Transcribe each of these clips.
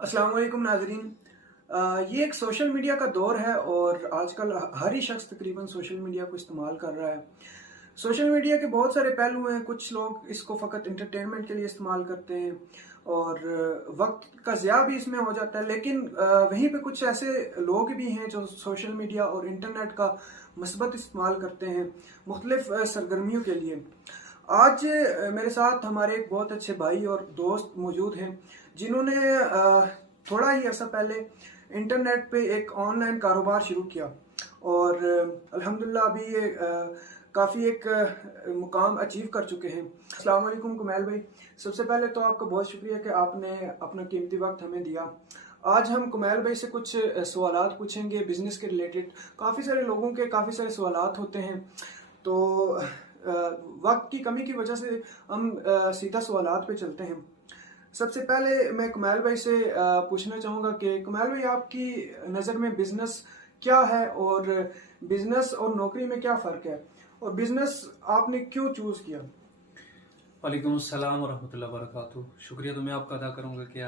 अस्सलाम वालेकुम नाज़रीन। ये एक सोशल मीडिया का दौर है और आजकल हर ही शख्स तकरीबन सोशल मीडिया को इस्तेमाल कर रहा है। सोशल मीडिया के बहुत सारे पहलू हैं। कुछ लोग इसको फ़कत इंटरटेनमेंट के लिए इस्तेमाल करते हैं और वक्त का ज़िया भी इसमें हो जाता है, लेकिन वहीं पे कुछ ऐसे लोग भी हैं जो सोशल मीडिया और इंटरनेट का मस्बत इस्तेमाल करते हैं मुख्तलिफ सरगर्मियों के लिए। आज मेरे साथ हमारे एक बहुत अच्छे भाई और दोस्त मौजूद हैं जिन्होंने थोड़ा ही अर्सा पहले इंटरनेट पे एक ऑनलाइन कारोबार शुरू किया और अल्हम्दुलिल्लाह अभी ये काफ़ी एक मुकाम अचीव कर चुके हैं। अस्सलाम वालेकुम कुमैल भाई, सबसे पहले तो आपका बहुत शुक्रिया कि आपने अपना कीमती वक्त हमें दिया। आज हम कुमैल भाई से कुछ सवालात पूछेंगे बिज़नेस के रिलेटेड। काफ़ी सारे लोगों के काफ़ी सारे सवालात होते हैं, तो वक्त की कमी की वजह से हम सीधा सवालात पे चलते हैं। सबसे पहले मैं कुमैल भाई से पूछना चाहूँगा कि कुमैल भाई, आपकी नज़र में बिज़नेस क्या है और बिज़नेस और नौकरी में क्या फ़र्क है, और बिज़नेस आपने क्यों चूज़ किया? वालेकुम अस्सलाम वरहमतुल्लाहि वबरकातुहू। शुक्रिया तो मैं आपका अदा करूँगा कि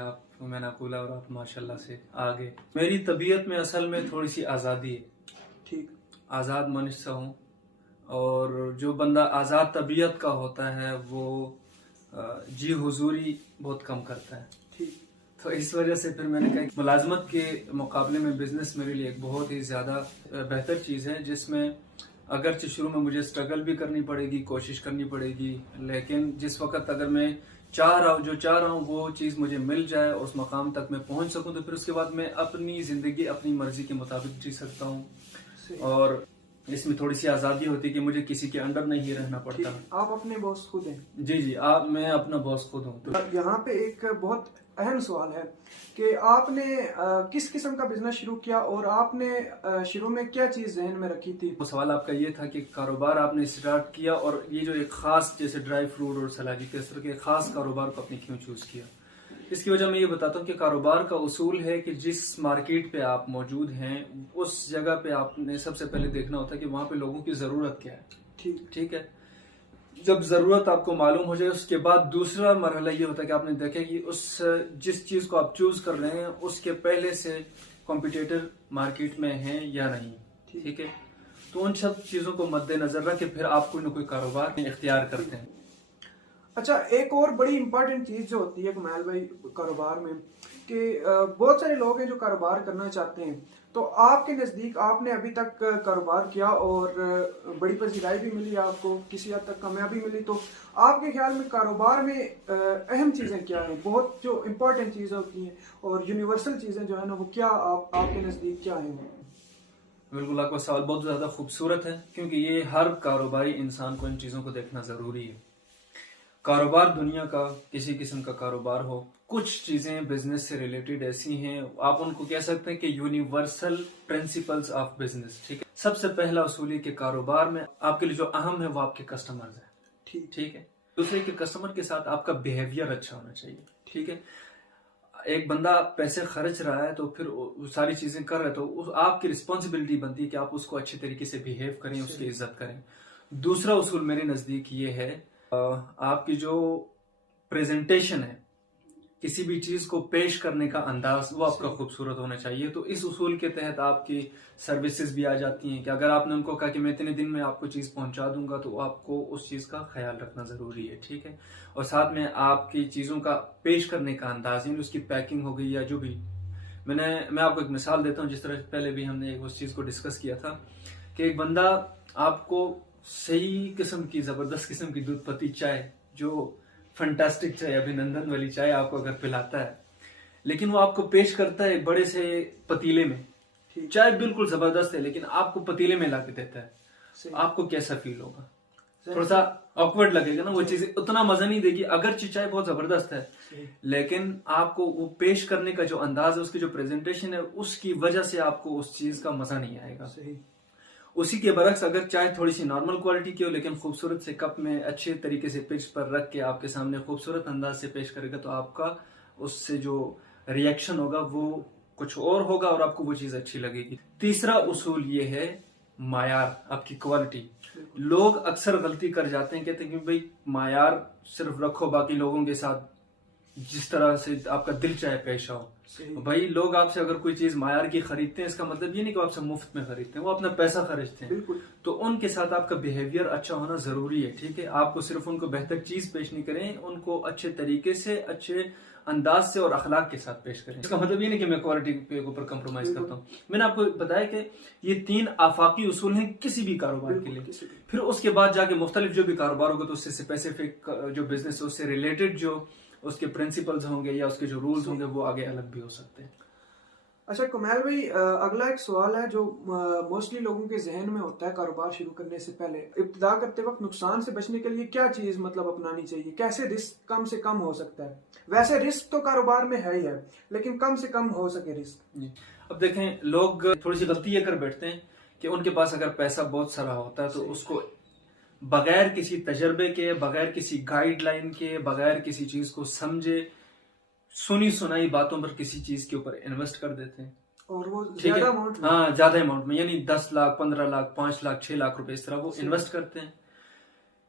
मैंने आपको बुलाया और आप माशाल्लाह से आ गए। मेरी तबीयत में असल में थोड़ी सी आज़ादी है। ठीक। आज़ाद मनुष्य हूँ, और जो बंदा आज़ाद तबीयत का होता है वो जी हुजूरी बहुत कम करता है। ठीक। तो इस वजह से फिर मैंने कहा कि मुलाजमत के मुकाबले में बिज़नेस मेरे लिए एक बहुत ही ज़्यादा बेहतर चीज़ है, जिसमें अगरचे शुरू में मुझे स्ट्रगल भी करनी पड़ेगी, कोशिश करनी पड़ेगी, लेकिन जिस वक्त अगर मैं चाह रहा हूँ वो चीज़ मुझे मिल जाए और उस मकाम तक मैं पहुँच सकूँ, तो फिर उसके बाद मैं अपनी ज़िंदगी अपनी मर्ज़ी के मुताबिक जी सकता हूँ। और इसमें थोड़ी सी आज़ादी होती है कि मुझे किसी के अंडर नहीं रहना पड़ता। आप अपने बॉस खुद हैं? जी, मैं अपना बॉस खुद हूँ। तो यहाँ पे एक बहुत अहम सवाल है कि आपने किस किस्म का बिजनेस शुरू किया और आपने शुरू में क्या चीज़ जहन में रखी थी? वो सवाल आपका ये था कि कारोबार आपने स्टार्ट किया और ये जो एक खास जैसे ड्राई फ्रूट और सलादी के इस तरह के खास कारोबार को आपने क्यों चूज किया? इसकी वजह मैं ये बताता हूँ कि कारोबार का उसूल है कि जिस मार्केट पे आप मौजूद हैं उस जगह पे आपने सबसे पहले देखना होता है कि वहां पे लोगों की जरूरत क्या है। ठीक है। जब जरूरत आपको मालूम हो जाए उसके बाद दूसरा मरहला ये होता है कि आपने देखा कि उस जिस चीज को आप चूज कर रहे हैं उसके पहले से कॉम्पिटिटर मार्केट में है या नहीं। ठीक है। तो उन सब चीजों को मद्देनजर रख के फिर आप कोई ना कोई कारोबार इख्तियार करते हैं। अच्छा, एक और बड़ी इंपॉर्टेंट चीज़ जो होती है कुमैल भाई कारोबार में, कि बहुत सारे लोग हैं जो कारोबार करना चाहते हैं, तो आपके नज़दीक आपने अभी तक कारोबार किया और बड़ी पजीराई भी मिली, आपको किसी हद तक कामयाबी मिली, तो आपके ख्याल में कारोबार में अहम चीज़ें क्या हैं, बहुत जो इम्पोर्टेंट चीज़ें होती हैं और यूनिवर्सल चीज़ें जो है ना, वो क्या आपके नज़दीक क्या हैं? बिल्कुल, आपका सवाल बहुत ज़्यादा खूबसूरत है, क्योंकि ये हर कारोबारी इंसान को इन चीज़ों को देखना ज़रूरी है। कारोबार दुनिया का किसी किस्म का कारोबार हो, कुछ चीजें बिजनेस से रिलेटेड ऐसी हैं, आप उनको कह सकते हैं कि यूनिवर्सल प्रिंसिपल्स ऑफ बिजनेस। ठीक है। सबसे पहला उसूल है कि कारोबार में आपके लिए जो अहम है वो आपके कस्टमर्स हैं। ठीक है। दूसरे के कस्टमर के साथ आपका बिहेवियर अच्छा होना चाहिए। ठीक है। एक बंदा पैसे खर्च रहा है तो फिर सारी चीजें कर रहा है, तो आपकी रिस्पॉन्सिबिलिटी बनती है कि आप उसको अच्छे तरीके से बिहेव करें, उसकी इज्जत करें। दूसरा उसूल मेरे नजदीक ये है, आपकी जो प्रेजेंटेशन है, किसी भी चीज को पेश करने का अंदाज वो आपका खूबसूरत होना चाहिए। तो इस उसूल के तहत आपकी सर्विसेज भी आ जाती हैं कि अगर आपने उनको कहा कि मैं इतने दिन में आपको चीज पहुंचा दूंगा, तो आपको उस चीज का ख्याल रखना जरूरी है। ठीक है। और साथ में आपकी चीजों का पेश करने का अंदाज, यानी उसकी पैकिंग हो गई या जो भी। मैं आपको एक मिसाल देता हूँ, जिस तरह पहले भी हमने उस चीज को डिस्कस किया था कि एक बंदा आपको सही किस्म की जबरदस्त किस्म की दूध पत्ती चाय, जो फंटास्टिक चाय, अभिनंदन वाली चाय आपको अगर पिलाता है, लेकिन वो आपको पेश करता है बड़े से पतीले में, चाय बिल्कुल जबरदस्त है लेकिन आपको पतीले में लाके देता है, आपको कैसा फील होगा? थोड़ा सा ऑकवर्ड लगेगा ना, वो चीज उतना मजा नहीं देगी। अगर चाय बहुत जबरदस्त है, लेकिन आपको वो पेश करने का जो अंदाज है, उसकी जो प्रेजेंटेशन है, उसकी वजह से आपको उस चीज का मजा नहीं आएगा। उसी के बरक्स अगर चाय थोड़ी सी नॉर्मल क्वालिटी की हो लेकिन खूबसूरत से कप में अच्छे तरीके से पिच पर रख के आपके सामने खूबसूरत अंदाज से पेश करेगा, तो आपका उससे जो रिएक्शन होगा वो कुछ और होगा और आपको वो चीज अच्छी लगेगी। तीसरा उसूल ये है मायार, आपकी क्वालिटी। लोग अक्सर गलती कर जाते हैं, कहते हैं कि भाई मायार सिर्फ रखो, बाकी लोगों के साथ जिस तरह से आपका दिल चाहे पेश आओ। भाई लोग आपसे अगर कोई चीज मायार की खरीदते हैं, इसका मतलब ये नहीं कि वो आपसे मुफ्त में खरीदते हैं, वो अपना पैसा खर्चते हैं। बिल्कुल। तो उनके साथ आपका बिहेवियर अच्छा होना जरूरी है, ठीक है। आपको सिर्फ उनको बेहतर चीज पेश नहीं करें, उनको अच्छे तरीके से, अच्छे अंदाज से और अखलाक के साथ पेश करें। इसका मतलब ये नहीं कि मैं क्वालिटी के ऊपर कंप्रोमाइज करता हूँ। मैंने आपको बताया कि ये 3 आफाकी उसूल हैं किसी भी कारोबार के लिए। फिर उसके बाद जाके मुख्तलिफ जो भी कारोबार होगा तो उससे स्पेसिफिक जो बिजनेस है उससे रिलेटेड जो उसके प्रिंसिपल्स होंगे या उसके जो रूल्स होंगे वो आगे अलग भी हो सकते हैं। अच्छा कुमैल भाई, अगला एक सवाल है जो मोस्टली लोगों के जहन में होता है कारोबार शुरू करने से पहले, इब्तिदा करते वक्त नुकसान से बचने के लिए क्या चीज मतलब अपनानी चाहिए, कैसे रिस्क कम से कम हो सकता है? वैसे रिस्क तो कारोबार में है ही है, लेकिन कम से कम हो सके रिस्क। अब देखें, लोग थोड़ी सी गलती ये कर बैठते हैं कि उनके पास अगर पैसा बहुत सारा होता है तो उसको बगैर किसी तजर्बे के, बगैर किसी गाइडलाइन के, बगैर किसी चीज को समझे, सुनी सुनाई बातों पर किसी चीज के ऊपर इन्वेस्ट कर देते हैं। और वो ज्यादा अमाउंट में, हाँ ज्यादा अमाउंट में, यानी 10 लाख, 15 लाख, 5 लाख, 6 लाख रुपए इस तरह वो इन्वेस्ट करते हैं।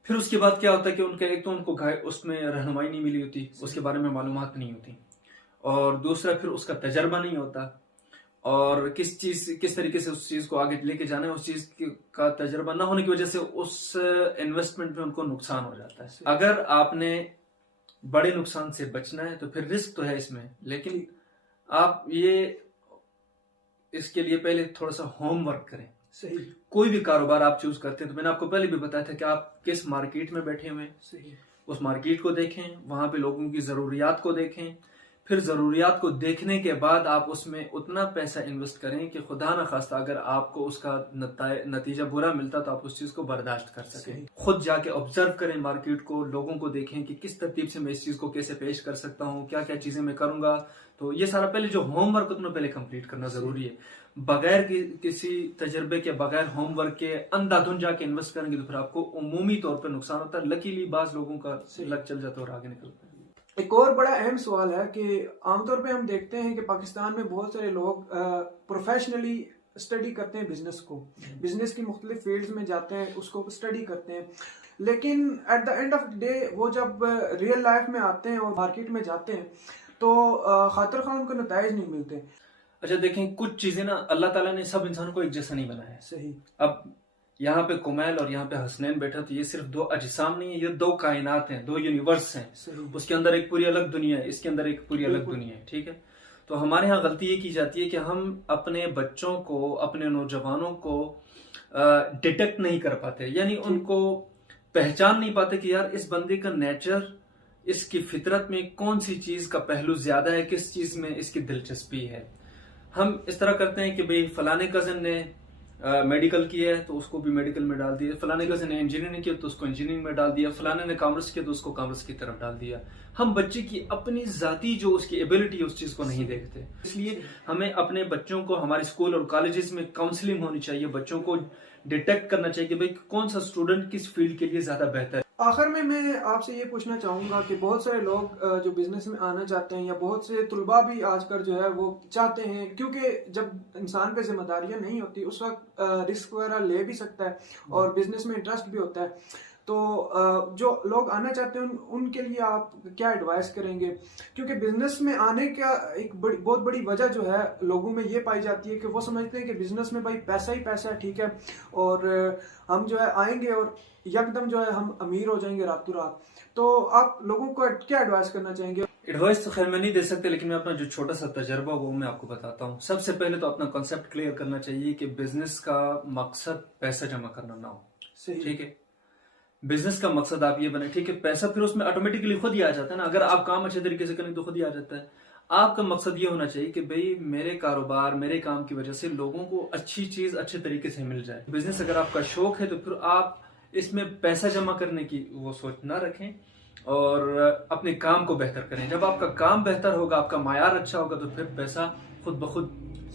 फिर उसके बाद क्या होता है कि उनके एक तो उनको उसमें रहनुमाई नहीं मिली होती, उसके बारे में मालूमात नहीं होती, और दूसरा फिर उसका तजर्बा नहीं होता, और किस तरीके से उस चीज को आगे लेके जाना है, उस चीज का तजर्बा ना होने की वजह से उस इन्वेस्टमेंट में उनको नुकसान हो जाता है। अगर आपने बड़े नुकसान से बचना है तो फिर रिस्क तो है इसमें, लेकिन आप ये इसके लिए पहले थोड़ा सा होमवर्क करें। सही। कोई भी कारोबार आप चूज करते हैं तो मैंने आपको पहले भी बताया था कि आप किस मार्केट में बैठे हुए हैं। सही। उस मार्केट को देखें, वहां पे लोगों की जरूरियात को देखें, फिर जरूरियात को देखने के बाद आप उसमें उतना पैसा इन्वेस्ट करें कि खुदा न खास्ता अगर आपको उसका नतीजा बुरा मिलता तो आप उस चीज को बर्दाश्त कर सकें। खुद जाके ऑब्जर्व करें मार्केट को, लोगों को देखें कि किस तरतीब से मैं इस चीज को कैसे पेश कर सकता हूँ, क्या क्या चीजें मैं करूंगा। तो ये सारा पहले जो होमवर्क उतना पहले कंप्लीट करना जरूरी है। बगैर किसी तजर्बे के, बगैर होमवर्क के अंधाधुंध जाके इन्वेस्ट करेंगे तो फिर आपको उमूमी तौर पर नुकसान होता है। लकीली बाज लोगों का लक चल जाता है और आगे निकलता है। एक और बड़ा अहम सवाल है कि आमतौर पे हम देखते हैं कि पाकिस्तान में बहुत सारे लोग प्रोफेशनली स्टडी करते हैं बिजनेस को, बिजनेस की मुख्तलिफ फील्ड्स में जाते हैं, उसको स्टडी करते हैं, लेकिन at the end of the day वो जब रियल लाइफ में आते हैं और मार्केट में जाते हैं तो खातिर खां उनको नताइज नहीं मिलते। अच्छा देखें, कुछ चीजें ना अल्लाह ताला ने सब इंसानों को एक जैसा नहीं बनाया है। सही। अब यहाँ पे कुमैल और यहाँ पे हसनैन बैठा तो ये सिर्फ 2 अजसाम नहीं है, ये 2 कायनात हैं, 2 यूनिवर्स हैं। उसके अंदर एक पूरी अलग दुनिया है, इसके अंदर एक पूरी अलग दुनिया है, ठीक है। तो हमारे यहाँ गलती ये की जाती है कि हम अपने बच्चों को, अपने नौजवानों को डिटेक्ट नहीं कर पाते, यानी उनको पहचान नहीं पाते कि यार इस बंदे का नेचर, इसकी फितरत में कौन सी चीज का पहलू ज्यादा है, किस चीज में इसकी दिलचस्पी है। हम इस तरह करते हैं कि भाई फलाने कजन ने मेडिकल किया है तो उसको भी मेडिकल में डाल दिया, फलाने कजन ने इंजीनियरिंग किया तो उसको इंजीनियरिंग में डाल दिया, फलाने ने कॉमर्स किया तो उसको कॉमर्स की तरफ डाल दिया। हम बच्चे की अपनी जाती जो उसकी एबिलिटी है उस चीज को नहीं देखते। इसलिए हमें अपने बच्चों को, हमारे स्कूल और कॉलेजेस में काउंसलिंग होनी चाहिए, बच्चों को डिटेक्ट करना चाहिए कि भाई कौन सा स्टूडेंट किस फील्ड के लिए ज्यादा बेहतर है। आखिर में मैं आपसे ये पूछना चाहूँगा कि बहुत सारे लोग जो बिजनेस में आना चाहते हैं, या बहुत से तुलबा भी आजकल जो है वो चाहते हैं, क्योंकि जब इंसान पे जिम्मेदारियां नहीं होती उस वक्त रिस्क वगैरह ले भी सकता है और बिजनेस में इंटरेस्ट भी होता है। तो जो लोग आना चाहते हैं उनके लिए आप क्या एडवाइस करेंगे? क्योंकि बिजनेस में आने का एक बहुत बड़ी वजह जो है लोगों में ये पाई जाती है कि वो समझते हैं कि बिजनेस में भाई पैसा ही पैसा है, ठीक है, और हम जो है आएंगे और यकदम जो है हम अमीर हो जाएंगे रातों रात। तो आप लोगों को क्या एडवाइस करना चाहेंगे? एडवाइस तो खैर मैं नहीं दे सकते, लेकिन मैं अपना जो छोटा सा तजर्बा वो मैं आपको बताता हूँ। सबसे पहले तो अपना कॉन्सेप्ट क्लियर करना चाहिए कि बिजनेस का मकसद पैसा जमा करना ना हो। ठीक है, बिजनेस का मकसद आप ये बने, ठीक है, पैसा फिर उसमें ऑटोमेटिकली खुद ही आ जाता है ना। अगर आप काम अच्छे तरीके से करें तो खुद ही आ जाता है। आपका मकसद ये होना चाहिए कि भाई मेरे कारोबार, मेरे काम की वजह से लोगों को अच्छी चीज अच्छे तरीके से मिल जाए। बिजनेस अगर आपका शौक है तो फिर आप इसमें पैसा जमा करने की वो सोच ना रखें और अपने काम को बेहतर करें। जब आपका काम बेहतर होगा, आपका मायार अच्छा होगा तो फिर पैसा खुद ब खुद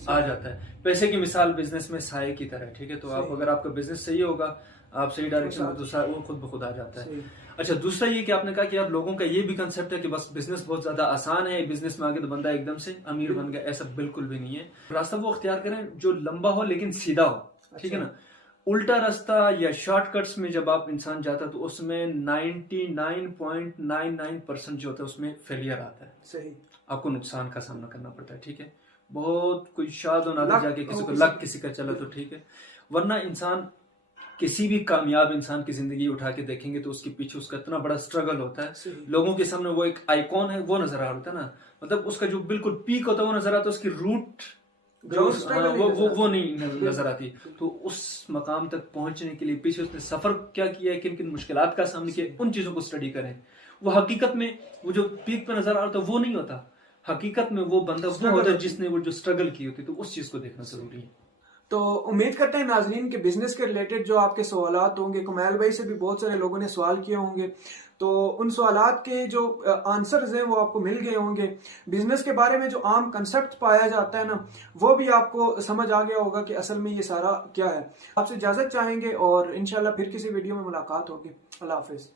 आ जाता है। पैसे की मिसाल बिजनेस में साए की तरह, ठीक है। तो आप अगर आपका बिजनेस सही होगा, आप सही डायरेक्शन में, तो वो खुद ब खुद आ जाता है। अच्छा, दूसरा ये कि आपने कहा कि यार लोगों का ये भी कंसेप्ट है कि बस बिजनेस बहुत ज्यादा आसान है, बिजनेस में आगे तो बंदा एकदम से अमीर बन गया। ऐसा बिल्कुल भी नहीं है। रास्ता वो अख्तियार करें जो लंबा हो लेकिन सीधा हो, ठीक है ना। उल्टा रास्ता या शॉर्टकट्स में जब आप इंसान जाता है तो उसमें 99.99% जो होता है उसमें फेलियर आता है, सही, आपको नुकसान का सामना करना पड़ता है। ठीक है, बहुत कोई शाद और नादिर लक जाके किसी हो को किसी लक किसी का चला तो ठीक है, वरना इंसान किसी भी कामयाब इंसान की जिंदगी उठा के देखेंगे तो उसके पीछे उसका इतना बड़ा स्ट्रगल होता है। सही। लोगों के सामने वो एक आइकॉन है वो नजर आ रहा होता है ना, मतलब उसका जो बिल्कुल पीक होता है वो नजर आता है, उसकी रूट Ground struggle नहीं नजर वो आती। नहीं नजर आती। तो उस मकाम तक पहुंचने के लिए पीछे उसने सफर क्या किया है, किन किन मुश्किलात का सामना किया, उन चीजों को स्टडी करें। वो हकीकत में वो जो पीक पे नजर आ रहा था वो नहीं होता, हकीकत में वो बंदा वो Struggle होता है होती है। जिसने वो जो स्ट्रगल की होती है, तो उस चीज को देखना जरूरी है। तो उम्मीद करते हैं नाजरीन के बिजनेस के रिलेटेड जो आपके सवालात होंगे, कुमैल भाई से भी बहुत सारे लोगों ने सवाल किए होंगे, तो उन सवालात के जो आंसर्स हैं वो आपको मिल गए होंगे। बिजनेस के बारे में जो आम कंसेप्ट पाया जाता है ना, वो भी आपको समझ आ गया होगा कि असल में ये सारा क्या है। आपसे इजाजत चाहेंगे और इंशाल्लाह फिर किसी वीडियो में मुलाकात होगी। अल्लाह हाफिज।